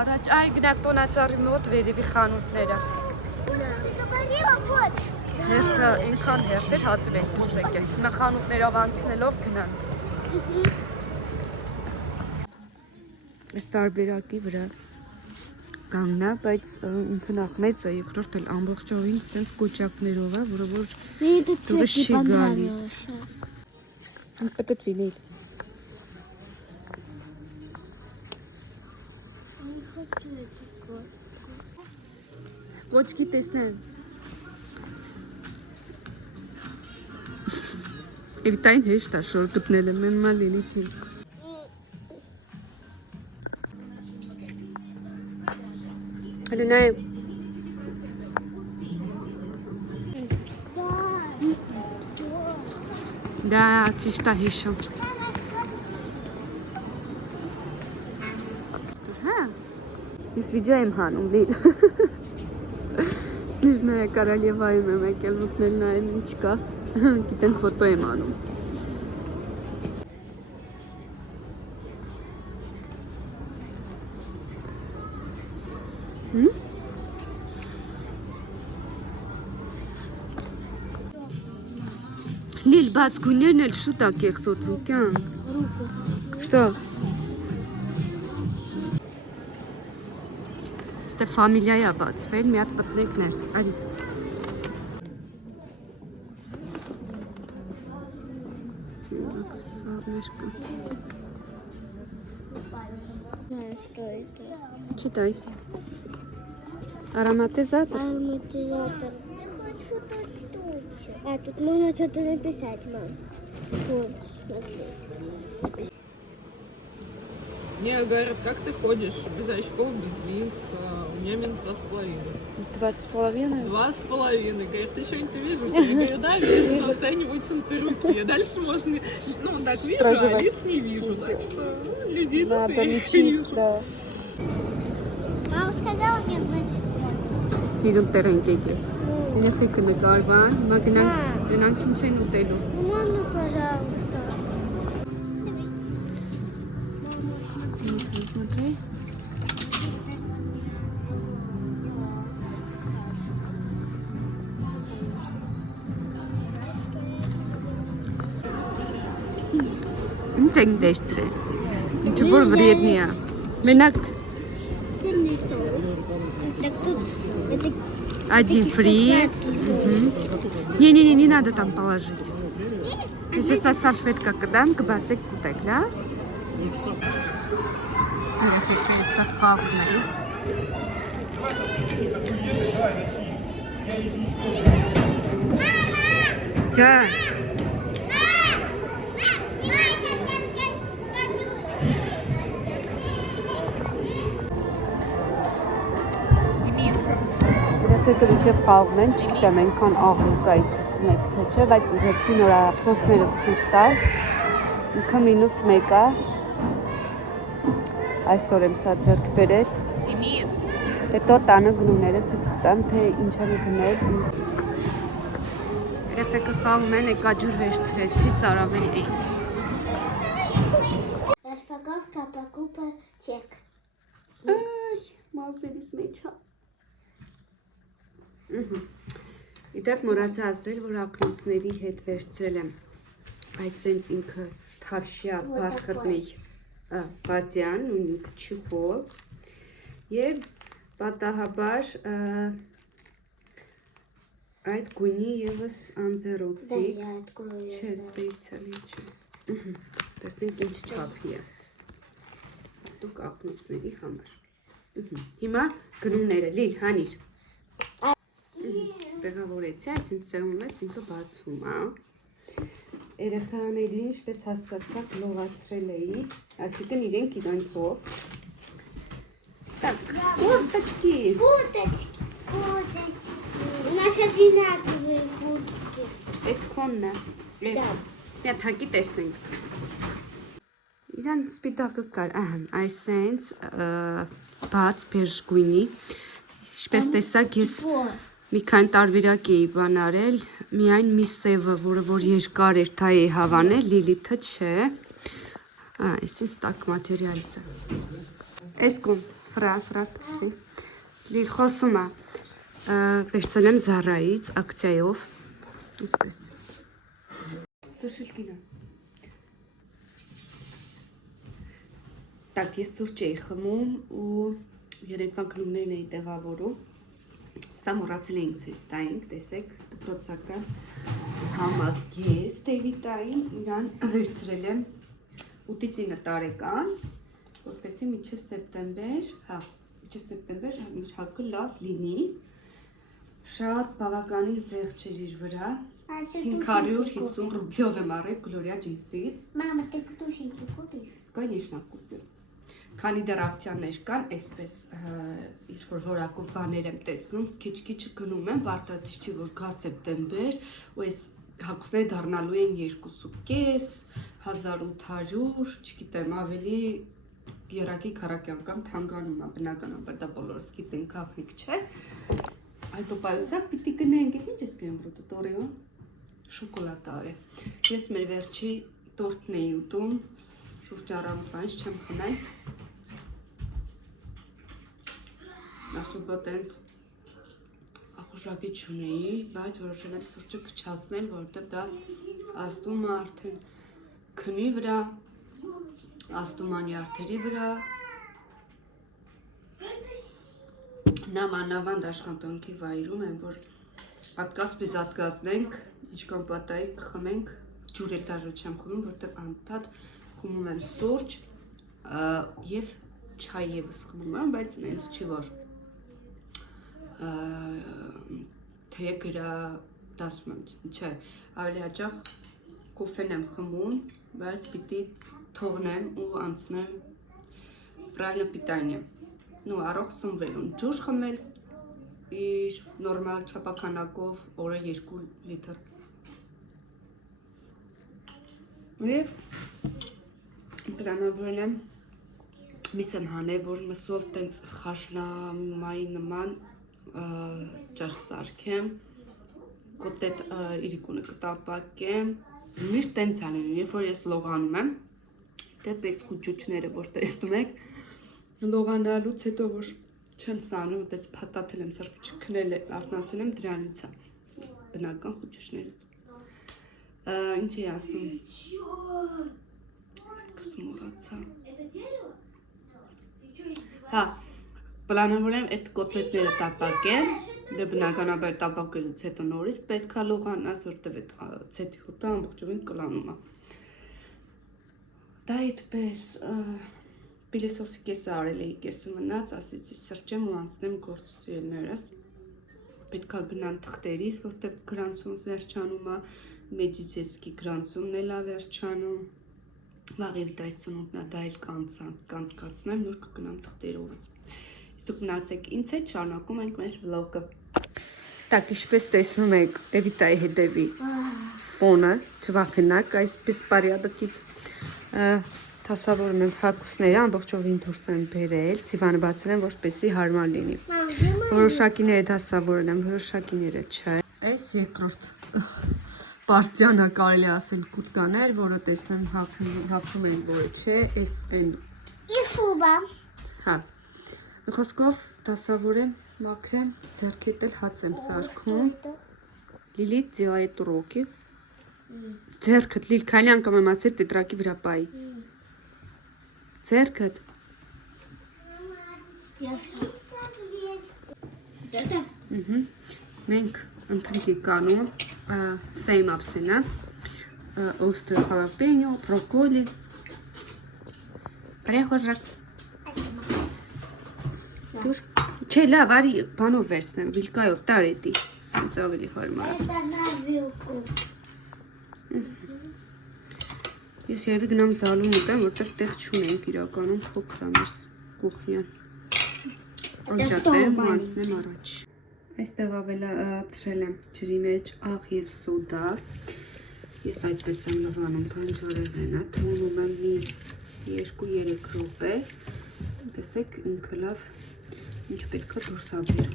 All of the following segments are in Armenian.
առաջ, այ գնանք տոնածառի մոտ վերևի խանութները։ Հերթը ինքան հերթ էր հազիվ ենք դուրս եկել։ Հիմա խանութներով անցնելով գնանք։ Այս տարբերակի վրա կանգնա, բայց ինքը նախ մեծ է, երկրորդ էլ ամբողջովին սենց կոճակներով է, որը որ դուրը չի գալիս։ Պետք վինել։ Կոճկի տեսնեն։ Էվիտային հեշտ է շոր գտնել եմ, մենմա լինի թին։ Հələ նայ։ Դա ճիշտ է հիշում։ Հա։ Ես վիդեո եմ հանում, լիլ։ Նիժնայա կարալևայում եմ եկել մտնել նայեմ ինչ կա։ Գիտեն ֆոտո եմ անում։ Լիլ, բաց գույներն էլ շուտ է կեղծոտվում, կյանք։ Շտո։ Ստե ֆամիլիայի է բացվել, մի հատ կտնենք ներս, արի։ Աքսեսուարներ կա։ Չտայ։ Ароматизатор? Ароматизатор. А тут можно что-то написать, мам. Вот, смотри. Мне говорят, как ты ходишь без очков, без линз? У меня минус 2,5. 2,5? 2,5. Говорит, ты что-нибудь видишь? Я говорю, да, вижу, но состояние вытянутой руки. Дальше можно, ну, так вижу, а лиц не вижу. Так что людей тут и вижу. Мама сказала мне, значит, Սիրուն տեր ենք եկել։ Երեխեքը նկարվան, հիմա գնանք ինչ են ուտելու։ можно, пожалуйста. Смотри։ Ինչ ենք դեշտրել։ Ինչը որ վրեդնի է։ Մենակ Сырный соус. Так тут это один фри. Не надо там положить. Если со салфеткой дам, кбацик кутек, да? Երեխեքը այստեղ խաղում են։ Ջան։ Երեխեքը մինչև խաղում են, չգիտեմ, այնքան աղմուկ է իսուսում եք թե չէ, բայց ուզեցի նորապրոսներս ցույց տալ։ Ինքը -1 է։ Այսօր եմ սա ձեռք բերել։ Հետո տանը գնումները ցույց կտամ, թե ինչ եմ գնել։ Երեխեքը խաղում են, եկա ջուր վերցրեցի, ծարավել էին։ распаковка, покупка, чек. Այ, մազերիս մեջ է։ Իդեպ մոռացա ասել, որ ակնոցների հետ վերցրել եմ այսենց ինքը թավշյա բարխտնի պատյան, ինքը չիխով և պատահաբար այդ գույնի ևս անձերոցիկ, չէ, ստեիցել ինչ է, տեսնենք ինչ չափի է, դուք ակնոցների համար, հիմա գնումները, լիլ, հանիր, տեղավորեցի, այսինք սեղում ես, ինքը բացվում է, երեխաներին ինչպես հասկացաք լողացրել էի, այսինքն իրենք իրանցով, так, курточки, Курточки. У нас одинаковые куртки. այս քոնն է, Да. միա թակի տեսնենք, իրան սպիտակը կար, ահան, այսենց բաց բերժ գույնի, ինչպես տեսակ ես մի քանի տարբերակ էի բան արել, միայն մի սևը, որը որ երկար էր, դա էի հավանել, Լիլիթը չէ, այսինք տաք մատերիալից է, այս կոն, ֆրակցի։ Լիր խոսում է վերցել եմ Zara-ից ակցիայով։ Այսպես։ Սուրճ կինա։ Так, ես սուրճ էի խմում ու երեկվա գնումներն էի տեղավորում։ Սա մոռացել էինք ցույց տայինք, տեսեք, դպրոցական համաստ ես Դեվիտային իրան վերցրել եմ 8-ից 9 տարեկան, որպեսզի մինչև սեպտեմբեր, մինչև սեպտեմբեր հարկը լավ լինի։ Շատ բավականին զեղչ էր իր վրա, 550 ռուբլյով եմ առել Gloria Jeans-ից։ Мама, ты тушеньки купишь? Конечно, կուպեմ։ Քանի դեռ ակցիաներ կան, այսպես իր որակով բաներ եմ տեսնում, քիչ-քիչ գնում եմ, պարտադիր չի որ գա սեպտեմբեր, ու այս հագուստները դառնալու են 2.5, 1800, չգիտեմ, ավելի երակի քարակի անգամ թանկանում է, բնականաբար դա բոլորս գիտենք, ափիկ չէ։ Այդ օպայուսակ պիտի գնենք, ես ինչ ես գնեմ ռոտոտորիո, շոկոլադա է։ Ես մեր վերջի տորտն էի ուտում, սուրճ առավոտվանից չեմ խմել։ Այսուհետ են ախուժակի չունեի, բայց որոշել եմ սուրճը քչացնել, որովհետև դա ազդում է արդեն քնի վրա, ազդում է նյարդերի վրա։ Նամանավանդ աշխատանքի վայրում եմ, որ պատկասպես ատկազնենք, ինչքան պատայի կխմենք, ջուր էլ դաժը չեմ խմում, որովհետև անդադ խմում եմ սուրճ և չայ ևս խմում եմ, բայց նենց չի որ թեյը գրադասում եմ, չէ, ավելի հաճախ կոֆեն եմ խմում, բայց պիտի թողնեմ ու անցնեմ правильно питание, ну, առող սնվելուն, ջուր խմել իր նորմալ չափականակով օրը 2 լիտր։ Եվ պլանավորել եմ միս եմ հանել, որ մսով տենց խաշլամայի նման ճաշ սարքեմ, կոտետ իրիկունը կտապակեմ, միշտ տենց անեմ, երբ որ ես լողանում եմ, դեպես խուճուճները, որ տեսնում եք, լողանալուց հետո, որ չեմ սանում, տենց փաթաթել եմ սրբիչը, քնել արթնացել եմ դրանից է, բնական խուճուճներս։ Ինչ էի ասում, կսմորացա։ Հա, պլանավորել եմ այդ կոտլետները տապակեմ, դե բնականաբար տապակելուց հետո նորից պետք է լողանաս, որտև այդ ցետի հոտը ամբողջովին կլանում է։ Դա այդպես պիլիսոսի կեսը արել էի, կեսը մնաց, ասեցի սրճեմ ու անցնեմ գործսիրելներս։ Պետք է գնամ թղթերիս, որտև գրանցում վերջանում է, մեդիցինский գրանցումն էլ է վերջանում։ Վաղ դայց ծնունդն է, դա էլ կանցկացնեմ, նոր կգնամ թղթերովս։ Դուք մնացեք ինձ հետ, շարունակում ենք մեր վլոգը։ Так, ինչպես տեսնում եք, Էվիտայի հետևի ֆոնը, չվախենակ, այսպես բարյադակից դասավորում եմ հագուստները, ամբողջովին դուրս եմ բերել, դիվանը բացել եմ, որպեսզի հարմար լինի։ Որոշակիները դասավորել եմ, որոշակիները չէ։ Այս երկրորդ պարտիան է կարելի ասել կուտկաներ, որը տեսնեմ հագնում են, որը չէ, այս են։ Իֆուբա։ Հա։ Մի խոսքով դասավորեմ, մաքրեմ, ձեռքիդ էլ հաց եմ սարքում։ Լիլիթ ձիայետ ուռոքի։ Ձեռքդ լիլ քանի անգամ եմ ասել տետրակի վրա պայի։ Ձեռքդ։ Մենք ընթրիքի կանում սեյմ ապսենա, օստրո խալապենյո, բրոկոլի։ Պրեխոժակ։ Դուր։ Չէ, լավ, արի բանով վերցնեմ, վիլկայով տարետի, սենց ավելի հարմար է։ Ես երևի գնամ զալում ուտեմ, որտեղ տեղ չունենք իրականում փոքր է մեր կուխնյան։ Օջատերում անցնեմ առաջ։ Այստեղ ավելացրել եմ ջրի մեջ աղ և սոդա։ Ես այդպես եմ լվանում բանջարեղենը, թողնում եմ մի 2-3 րոպե։ Տեսեք ինքը լավ ինչ պետք է դուրս ապրել։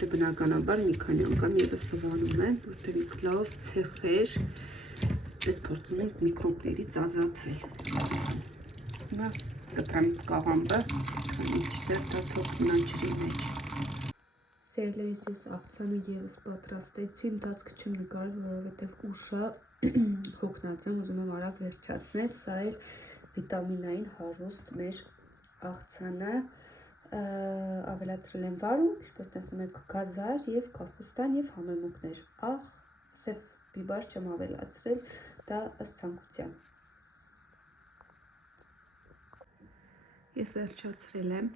Դե բնականաբար մի քանի անգամ ևս լվանում եմ, որտեղ ինքը լավ ցեխեր, պես փորձում ենք միկրոբներից ազատվել։ Հիմա կտրեմ կաղամբը, ինչտեղ դա թող մնաչրի մեջ։ Սերլեիս ես աղցանը եւս պատրաստեցի, ընթացքը չեմ նկարել, որովհետև ուշ է, հոգնած եմ, ուզում եմ արագ վերջացնել, սա էլ վիտամինային հարուստ մեր աղցանը, ավելացրել եմ վարունգ, ինչպես տեսնում եք, գազար եւ կապուստան եւ համեմունքներ, սև բիբար չեմ ավելացրել, դա ըստ ցանկության։ Ես վերջացրել եմ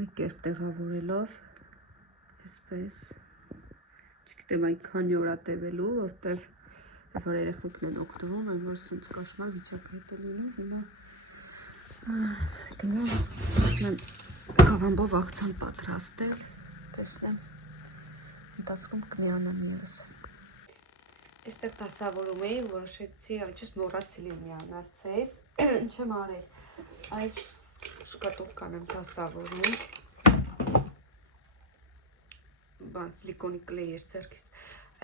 մի կերպ տեղավորելով, այսպես, չգիտեմ այնքանի օր է տևելու, որտեվ երբ որ երեխեքն են օգտվում, այն որ սենց կաշմար վիճակը հետ է լինում, հիմա կաղամբով աղցան պատրաստել, տեսնեմ, ընթացքում կմիանամ եւս։ Այստեղ դասավորում էի, որոշեցի, այչս մոռացել եմ միանացես, ինչ եմ արել, այս շկատուղկան եմ դասավորում, սիլիկոնի կլեյ էր ձեռքիս,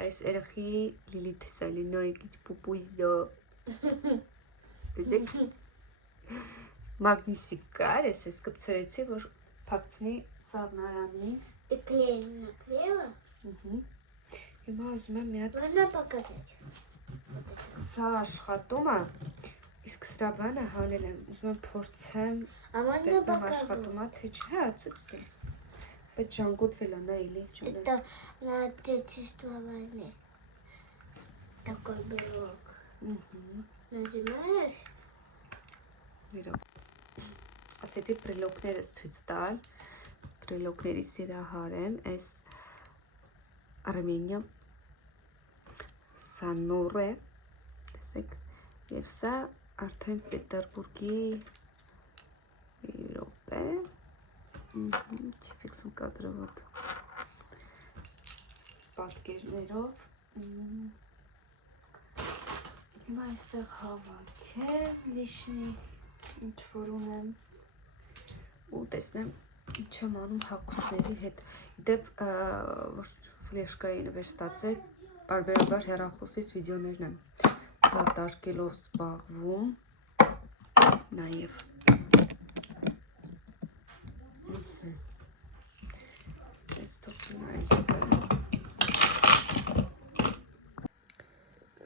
այս երեխի Լիլիթ Սալինոյի պուպույզդո, դեզեք, մագնիսիկ կար, ես կպցրեցի, որ փակցնի սաղնարանի։ Ты клей наклеила? Հիմա ուզում եմ մի հատ Можно показать? սա աշխատում է, իսկ սրա բանը հանել եմ, ուզում եմ փորձեմ, А можно տեսնեմ աշխատում է, показать? թե չէ, ցույց տամ։ Բայց ժանգոտվել է, նա էլի ջան։ Это на Отечество войны. Такой блок. Нажимаешь? Ասեցի պրելոկներս ցույց տալ, պրելոկների սիրահար եմ, այս Արմենիա, սա նոր է, տեսեք, և սա արդեն Պետերբուրգի Եվրոպ է, չի ֆիքսում կադրը ոտ, պատկերներով, հիմա այստեղ հավաքեմ լիշնի, ինչ որ ունեմ, ու տեսնեմ ինչ եմ անում հագուստների հետ, դեպ որ ֆլեշկայի նվեր ստացել, բարբերաբար հեռախոսից վիդեոներն եմ դատարկելով զբաղվում, նաև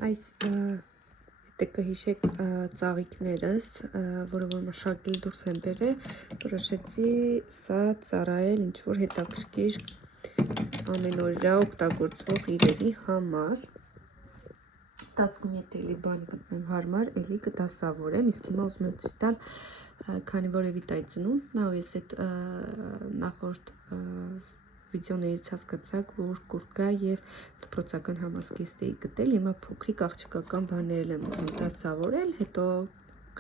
այս եթե կհիշեք ծաղիկներս, որը որ մշակել դուրս եմ բերել, որոշեցի սա ծառայել ինչ-որ հետաքրքիր ամենօրյա օգտագործվող իրերի համար։ Ստացվում եթե էլի բան գտնեմ հարմար, էլի կդասավորեմ, իսկ հիմա ուզում եմ ցույց տալ, քանի որ էվիտ այ ծնունդ, նա ես այդ նախորդ վիդեոներից հասկացաք, որ կուրկա եւ դպրոցական համազգեստ էի գտել, հիմա փոքրիկ աղջիկական բաներ եմ ուզում դասավորել, հետո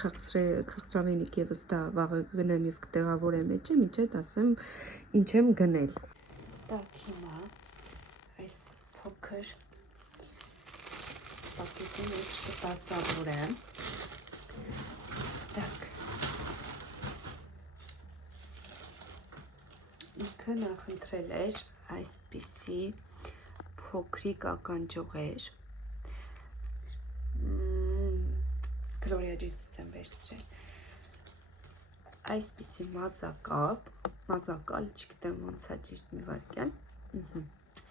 քաղցրավենիք եւս դա վաղը գնեմ եւ կտեղավորեմ էջը, մինչեւ ասեմ ինչ եմ գնել։ Так, հիմա այս փոքր պակետի մեջ կդասավորեմ։ Так. Ինքը նախընտրել էր այսպիսի փոքրիկ ականջողեր, Գրորիաջից եմ վերցրել, այսպիսի մազակալ, չգիտեմ ոնց է ճիշտ մի վարքյան,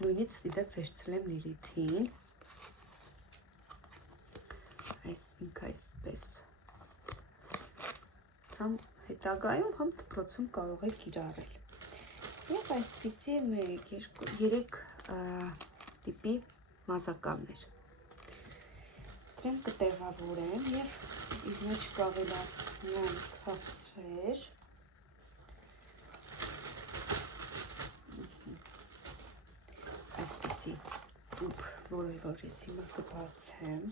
նույնից դեպ վերցրել եմ Լիլիթին, ինքը այսպես, համ հետագայում, համ դպրոցում կարող եք կիրառել։ Եվ այսպիսի 3 տիպի մազակալներ։ Դրան կտեղավորեմ և իր մեջ կավելացնեմ քաղցրեր։ Այսպիսի տուփ, որը որ ես հիմա կբացեմ։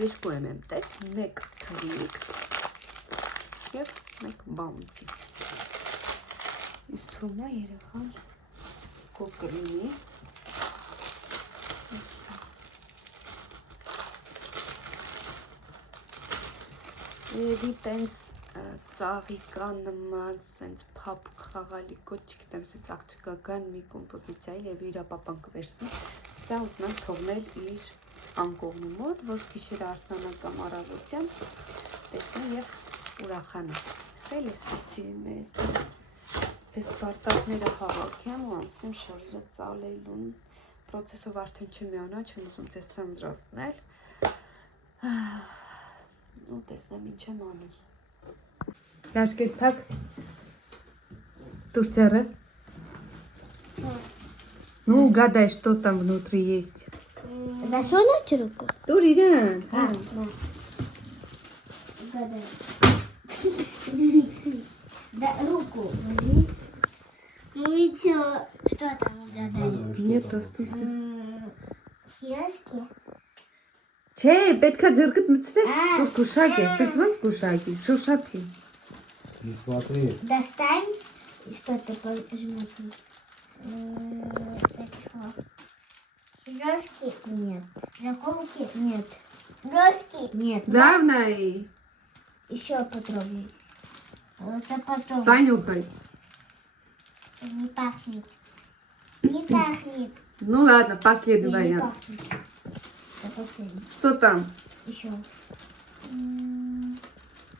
Երկու եմ տես, մեկ Twix և մեկ Bounty։ Իս թվում է երեխան կոկրինի։ Երևի տենց ծաղիկան նման սենց փափուկ խաղալի կոչ չգիտեմ սենց աղջկական մի կոմպոզիցիա եւ իր պապան կվերցնի սա ուզում եմ թողնել իր անկողնու մոտ որ գիշերը արթնանա կամ առավոտյան տեսնի եւ ուրախանա սա էլ էսպես պես բարտակները հավաքեմ ու անցնեմ շարժը ծալելուն պրոցեսով արդեն չեմ միանա չեմ ուզում ձեզ սանդրացնել ու տեսնեմ ինչ եմ անում Ляшкет так. Турцера. Ну, угадай, что там внутри есть. Засунуть руку? Туриран. Да. Угадай. Да, руку возьми. Ну и что там угадай? Нет, остался. Сережки? Че, петка зыркет мцвес, кушаки, спецман кушаки, шушапи. Не смотри. Достань, и что ты пожмёте? Сережки? Нет. Заколки? Нет. Брошки? Нет. Давай. Еще попробуй. Это потом. Понюхай. Не пахнет. Не пахнет. Ну ладно, последний Не вариант. пахнет. Это последний. Что там? Еще.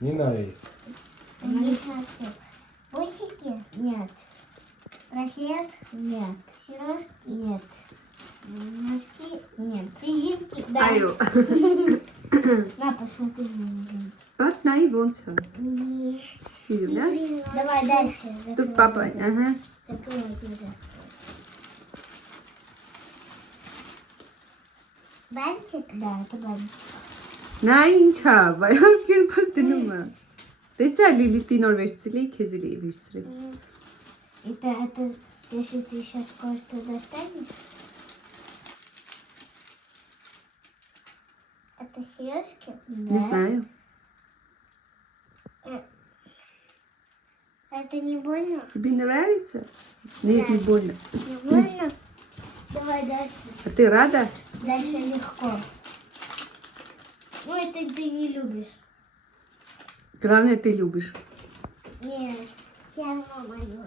Не ной. Не пахнет. Бусики? Нет. Браслет? Нет. Сережки? Нет. Носки? Нет. Резинки? Да. Айо. На, посмотри на резинки. Пацна и вон все. И- Фильм, да? Давай дальше. Тут Закрой папа, глаза. ага. Закрой глаза. Бантик? Да, это бантик. Նայինչա, բայաշ կերպը դնում է։ Տեսա Լիլիթի նոր վերցրի, քեզ էլի վերցրի։ Это, если ты сейчас кое-что достанешь. Это сережки? Не знаю. Это не больно? Тебе нравится? Нет, не больно. Не больно? Давай дальше. А ты рада? Дальше легко. Ну, это ты не любишь. Главное, ты любишь. Нет, я мою.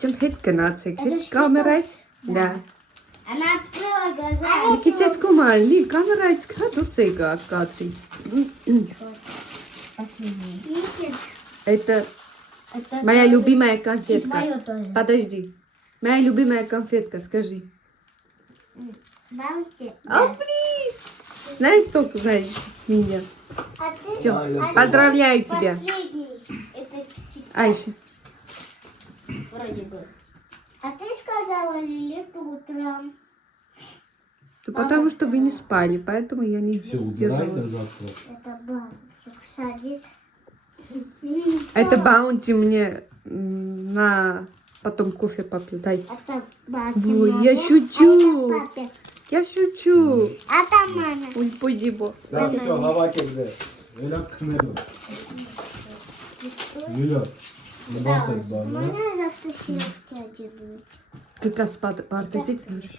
Чем հետ գնացեք, Это հետ что-то- կամերայից։ Դա։ Она открыла глаза. Քիչ կոմալ, Լիլ, կամերայից կա դուրս եկա կադրից։ Последний. Видите? Это Это моя твоё- любимая И конфетка. твоё тоже. Подожди. Моя любимая конфетка, скажи. Балтик? А, плиз! Знаешь, сколько знаешь меня? А ты? Всё, а ты поздравляю тебя. Последний. Это Айша. вроде бы. А ты сказала Лиле по утрам. Да потому что вы не спали, поэтому я не Все, убирай до сдержалась. завтра. Это бантик садик. Это баунти мне на потом кофе попью. Дай. Это бантик. Ой, маме, я а шучу. это папе. Я шучу. А там маме. Ой, спасибо. Да, все, hava kezdе. Öyle kınırım. Gülüyor. Ne bakıyoruz bana? Можно завтра сережки одену? Как раз партезить знаешь?